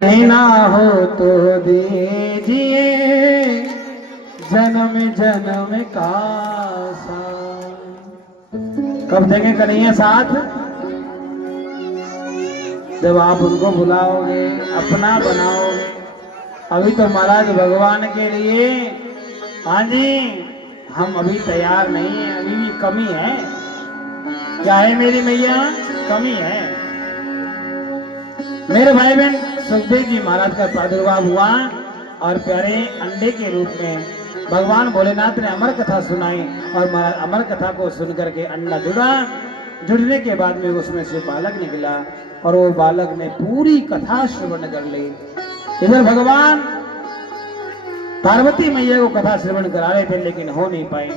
ना हो तो दीजिए जन्म जन्म का साथ। कब देंगे कन्हैया साथ? जब आप उनको बुलाओगे, अपना बनाओगे। अभी तो महाराज भगवान के लिए, हाँ जी, हम अभी तैयार नहीं है, अभी भी कमी है। क्या है मेरी मैया? कमी है। मेरे भाई बहन, सुखदेव जी महाराज का प्रादुर्भाव हुआ और प्यारे अंडे के रूप में भगवान भोलेनाथ ने अमर कथा सुनाई और महाराज अमर कथा को सुनकर के अंडा जुड़ा। जुड़ने के बाद में उसमें से बालक निकला और वो बालक ने पूरी कथा श्रवण कर ली। इधर भगवान पार्वती मैया को कथा श्रवण करा रहे थे, लेकिन हो नहीं पाई।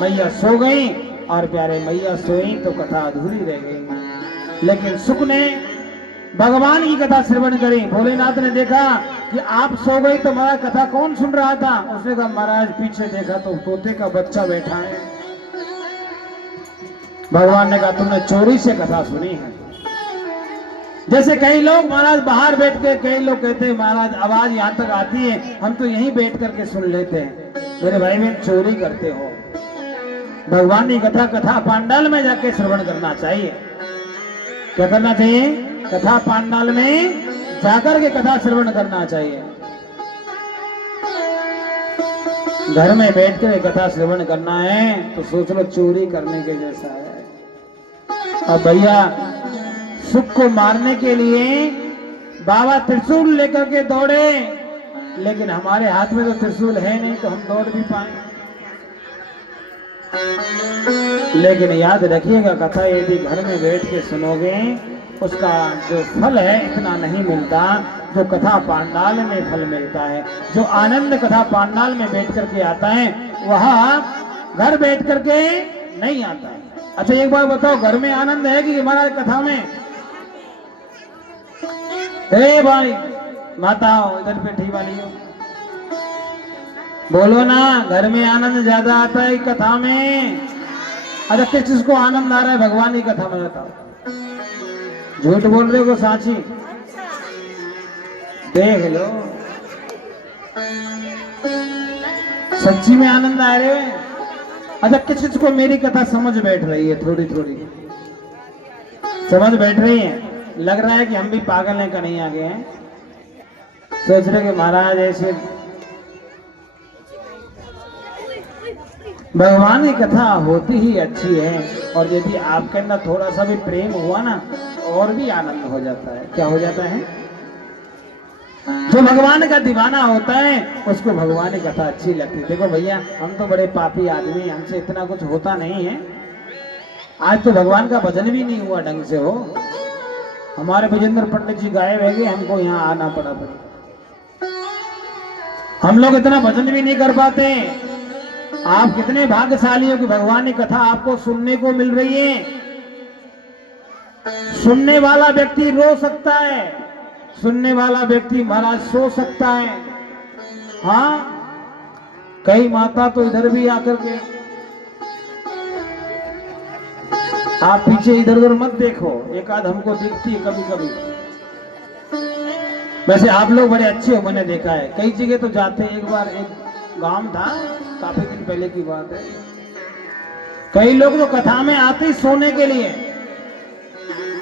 मैया सो गई और प्यारे मैया सोई तो कथा अधूरी रह गई। लेकिन सुख ने भगवान की कथा श्रवण करी। भोलेनाथ ने देखा कि आप सो गई तो महाराज कथा कौन सुन रहा था? उसने कहा महाराज पीछे देखा तो तोते का बच्चा बैठा है। भगवान ने कहा तुमने चोरी से कथा सुनी है। जैसे कई लोग महाराज बाहर बैठ के, कई लोग कहते हैं महाराज आवाज यहाँ तक आती है, हम तो यहीं बैठ करके सुन लेते हैं। मेरे भाई बहन, चोरी करते हो। भगवान की कथा कथा पांडाल में जाके श्रवण करना चाहिए। क्या करना चाहिए? कथा पांडाल में जाकर के कथा श्रवण करना चाहिए। घर में बैठ कर कथा श्रवण करना है तो सोच लो चोरी करने के जैसा है। अब भैया सुख को मारने के लिए बाबा त्रिशूल लेकर के दौड़े, लेकिन हमारे हाथ में तो त्रिशूल है नहीं तो हम दौड़ भी पाए। लेकिन याद रखिएगा, कथा यदि घर में बैठ के सुनोगे उसका जो फल है इतना नहीं मिलता जो कथा पांडाल में फल मिलता है। जो आनंद कथा पांडाल में बैठ करके आता है वह घर बैठ करके नहीं आता है। अच्छा एक बार बताओ, घर में आनंद है कि हमारा कथा में? हे भाई माता इधर बैठी वाली हो, बोलो ना, घर में आनंद ज्यादा आता है कथा में? अच्छा किस चीज को आनंद आ रहा है भगवान की कथा में? बताओ, झूठ बोल रहे हो साची? देख लो, सच्ची में आनंद आ रहे हैं। अच्छा किस चीज को मेरी कथा समझ बैठ रही है? थोड़ी थोड़ी समझ बैठ रही है। लग रहा है कि हम भी पागल हैं, कहीं आगे हैं। सोच रहे कि महाराज ऐसे भगवान की कथा होती ही अच्छी है, और यदि आपके अंदर थोड़ा सा भी प्रेम हुआ ना और भी आनंद हो जाता है। क्या हो जाता है? जो भगवान का दीवाना होता है उसको भगवान की कथा अच्छी लगती है। देखो भैया, हम तो बड़े पापी आदमी, हमसे इतना कुछ होता नहीं है। आज तो भगवान का भजन भी नहीं हुआ ढंग से। हो, हमारे विजेंद्र पंडित जी गायब है गए, हमको यहाँ आना पड़ा। हम लोग इतना भजन भी नहीं कर पाते। आप कितने भाग्यशाली हो कि भगवान की कथा आपको सुनने को मिल रही है। सुनने वाला व्यक्ति रो सकता है, सुनने वाला व्यक्ति महाराज सो सकता है। हाँ, कई माता तो इधर भी आकर के, आप पीछे इधर उधर मत देखो, एक आध हमको दिखती है कभी कभी। वैसे आप लोग बड़े अच्छे हो, मैंने देखा है। कई जगह तो जाते हैं। एक बार एक गांव था, काफी दिन पहले की बात है, कई लोग तो कथा में आते ही सोने के लिए।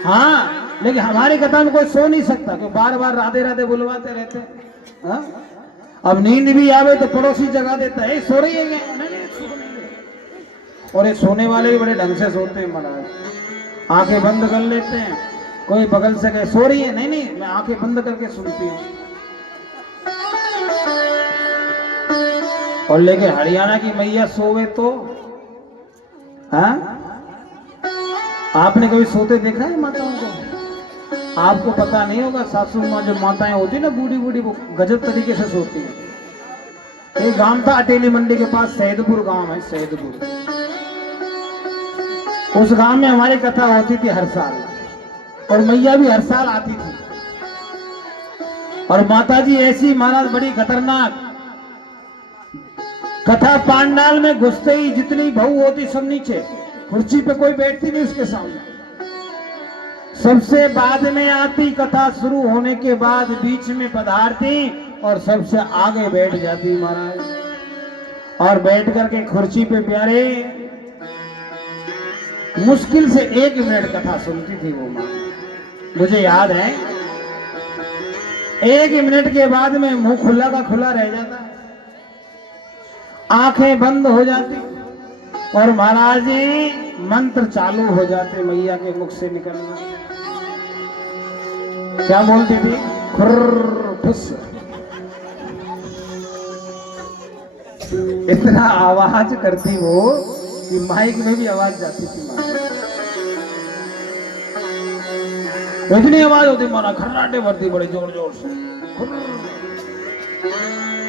हाँ, लेकिन हमारी कथा में कोई सो नहीं सकता, तो बार बार राधे राधे बुलवाते रहते हैं। हाँ? अब नींद भी आवे तो पड़ोसी जगा देता है, सो रही है क्या? नहीं, सो नहीं है। और ये सोने वाले भी बड़े ढंग से सोते हैं महाराज, आंखें बंद कर लेते हैं। कोई बगल से कहे सो रही है, नहीं नहीं मैं आंखें बंद करके सुनती हूँ। और लेके हरियाणा की मैया सोवे तो, हाँ, आपने कभी सोते देखा है माताओं को? आपको पता नहीं होगा, सासू माँ जो माताएं होती है ना, बूढ़ी बूढ़ी, वो गजब तरीके से सोती है। एक गांव था अटेली मंडी के पास, सैदपुर गांव है, सैदपुर। उस गांव में हमारी कथा होती थी हर साल, और मैया भी हर साल आती थी। और माता जी ऐसी महाराज बड़ी खतरनाक, कथा पांडाल में घुसते ही जितनी बहू होती सब नीचे, कुर्सी पे कोई बैठती नहीं उसके सामने। सबसे बाद में आती, कथा शुरू होने के बाद बीच में पधारती और सबसे आगे बैठ जाती महाराज। और बैठ करके कुर्सी पे प्यारे मुश्किल से 1 मिनट कथा सुनती थी वो माँ। मुझे याद है 1 मिनट के बाद में मुंह खुला का खुला रह जाता, आंखें बंद हो जाती और महाराज जी मंत्र चालू हो जाते मैया के मुख से निकलना। क्या बोलती थी? खुर्र फुस। इतना आवाज करती वो कि माइक में भी आवाज जाती थी मां। इतनी आवाज होती माना खर्राटे भरती बड़े जोर जोर से।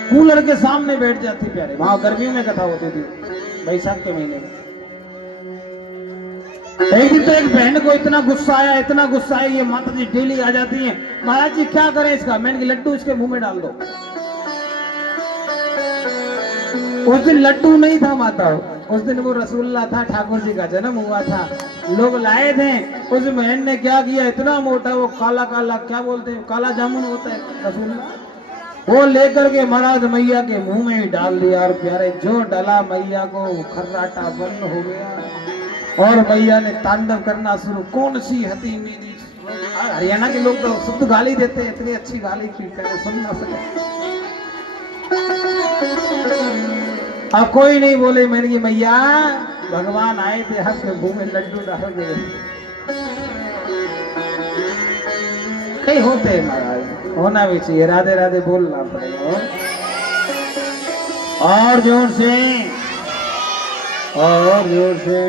कूलर के सामने बैठ जाती प्यारे। वहां गर्मियों में कथा होती थी बैसाख के महीने में। एक दिन तो एक बहन को इतना गुस्सा आया, इतना गुस्सा आया, ये माता जी डेली आ जाती है, महाराज जी क्या करें इसका? मैंने कि लड्डू इसके मुंह में डाल दो। उस दिन लड्डू नहीं था माता, उस दिन वो रसगुल्ला था, ठाकुर जी का जन्म हुआ था, लोग लाए थे। उस बहन ने क्या किया, इतना मोटा वो काला काला क्या बोलते हैं, काला जामुन होता है रसगुल्ला, वो लेकर के महाराज मैया के मुंह में ही डाल दिया। और प्यारे जो डाला मैया को खर्राटा बंद हो गया और मैया ने तांडव करना शुरू। कौन सी हती मेरी, हरियाणा के लोग तो शुद्ध गाली देते हैं, इतनी अच्छी गाली थी सुन ना सके। अब कोई नहीं बोले, मैंने की मैया भगवान आए थे, आपके मुंह में लड्डू डाल गए। कई होते हैं महाराज, होना भी चाहिए, राधे राधे बोलना पड़ेगा। और जोर से, और जोर से।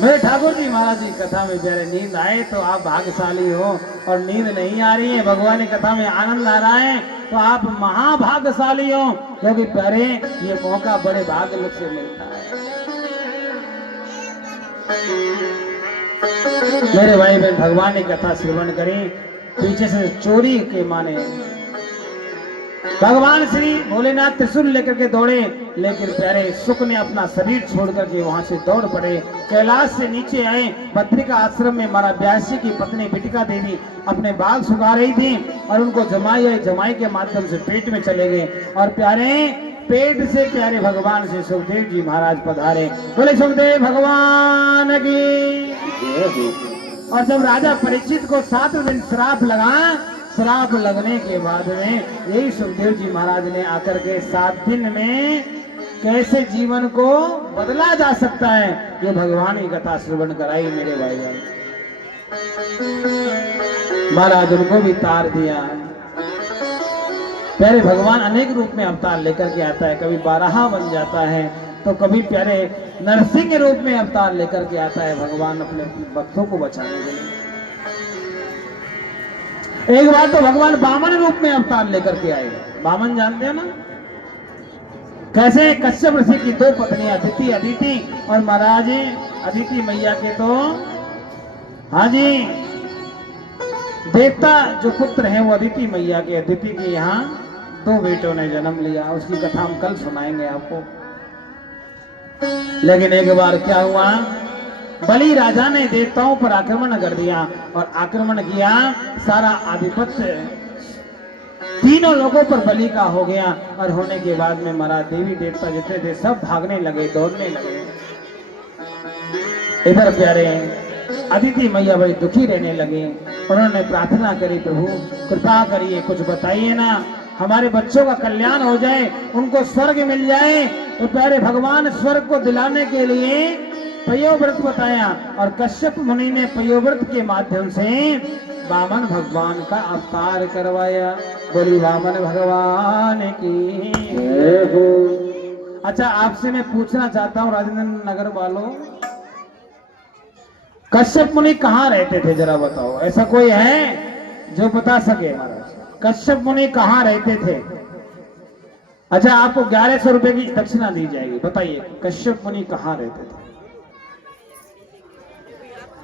मेरे ठाकुर जी महाराज जी कथा में प्यारे नींद आए तो आप भाग्यशाली हो, और नींद नहीं आ रही है, भगवान की कथा में आनंद आ रहा है तो आप महाभाग्यशाली हो, क्योंकि प्यारे ये मौका बड़े भाग्य से मिलता है। मेरे भाई बहन भगवान की कथा श्रवण करें, पीछे से चोरी के माने भगवान श्री भोलेनाथ त्रिशूल लेकर के दौड़े, लेकिन प्यारे सुख ने अपना शरीर छोड़ करके वहां से दौड़ पड़े। कैलाश से नीचे आए, बद्रिका आश्रम में मारा व्यासी की पत्नी बिटिका देवी अपने बाल सुखा रही थी और उनको जमाई के माध्यम से पेट में चले गए। और प्यारे पेट से प्यारे भगवान से सुखदेव जी महाराज पधारे। बोले सुखदेव भगवान की। और जब राजा परीक्षित को 7 दिन श्राप लगा, श्राप लगने के बाद में यही सुखदेव जी महाराज ने आकर के 7 दिन में कैसे जीवन को बदला जा सकता है, ये भगवान की कथा श्रवण कराई मेरे भाई जान। महाराज उनको भी तार दिया। प्यारे भगवान अनेक रूप में अवतार लेकर के आता है, कभी बारहा बन जाता है तो कभी प्यारे नरसिंह रूप में अवतार लेकर के आता है भगवान अपने भक्तों को बचाने के लिए। एक बार तो भगवान वामन रूप में अवतार लेकर के आए। वामन जानते हैं ना, कैसे कश्यप ऋषि की 2 पत्नियां अदिति अदिति और महाराज अदिति मैया के तो हाँ जी देवता जो पुत्र हैं वो अदिति मैया के, अदिति के यहाँ 2 बेटों ने जन्म लिया। उसकी कथा हम कल सुनाएंगे आपको। लेकिन एक बार क्या हुआ, बलि राजा ने देवताओं पर आक्रमण कर दिया और आक्रमण किया, सारा आधिपत्य 3 लोगों पर बलि का हो गया। और होने के बाद में महाराज देवी देवता जितने थे सब भागने लगे, दौड़ने लगे। इधर प्यारे अदिति मैया बड़ी दुखी रहने लगे। उन्होंने प्रार्थना करी, प्रभु कृपा करिए, कुछ बताइए ना, हमारे बच्चों का कल्याण हो जाए, उनको स्वर्ग मिल जाए। तो प्यारे भगवान स्वर्ग को दिलाने के लिए पयोव्रत बताया और कश्यप मुनि ने पयोव्रत के माध्यम से वामन भगवान का अवतार करवाया। बोली वामन भगवान की। अच्छा, आपसे मैं पूछना चाहता हूँ राजेंद्र नगर वालों, कश्यप मुनि कहाँ रहते थे जरा बताओ, ऐसा कोई है जो बता सके महाराज? कश्यप मुनि कहाँ रहते थे? अच्छा, आपको 1100 रुपए की दक्षिणा दी जाएगी, बताइए कश्यप मुनि कहाँ रहते थे?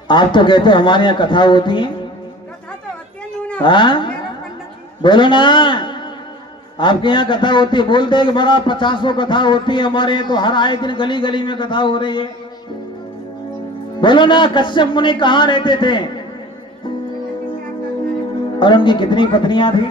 आप तो कहते हो हमारे यहाँ कथा होती है, हाँ बोलो ना, आपके यहाँ कथा होती है, बोलते हैं कि बड़ा 50 कथा होती है, हमारे यहाँ तो हर आए दिन गली गली में कथा हो रही है। बोलो ना, कश्यप मुनि कहाँ रहते थे और उनकी कितनी पत्नियां थी?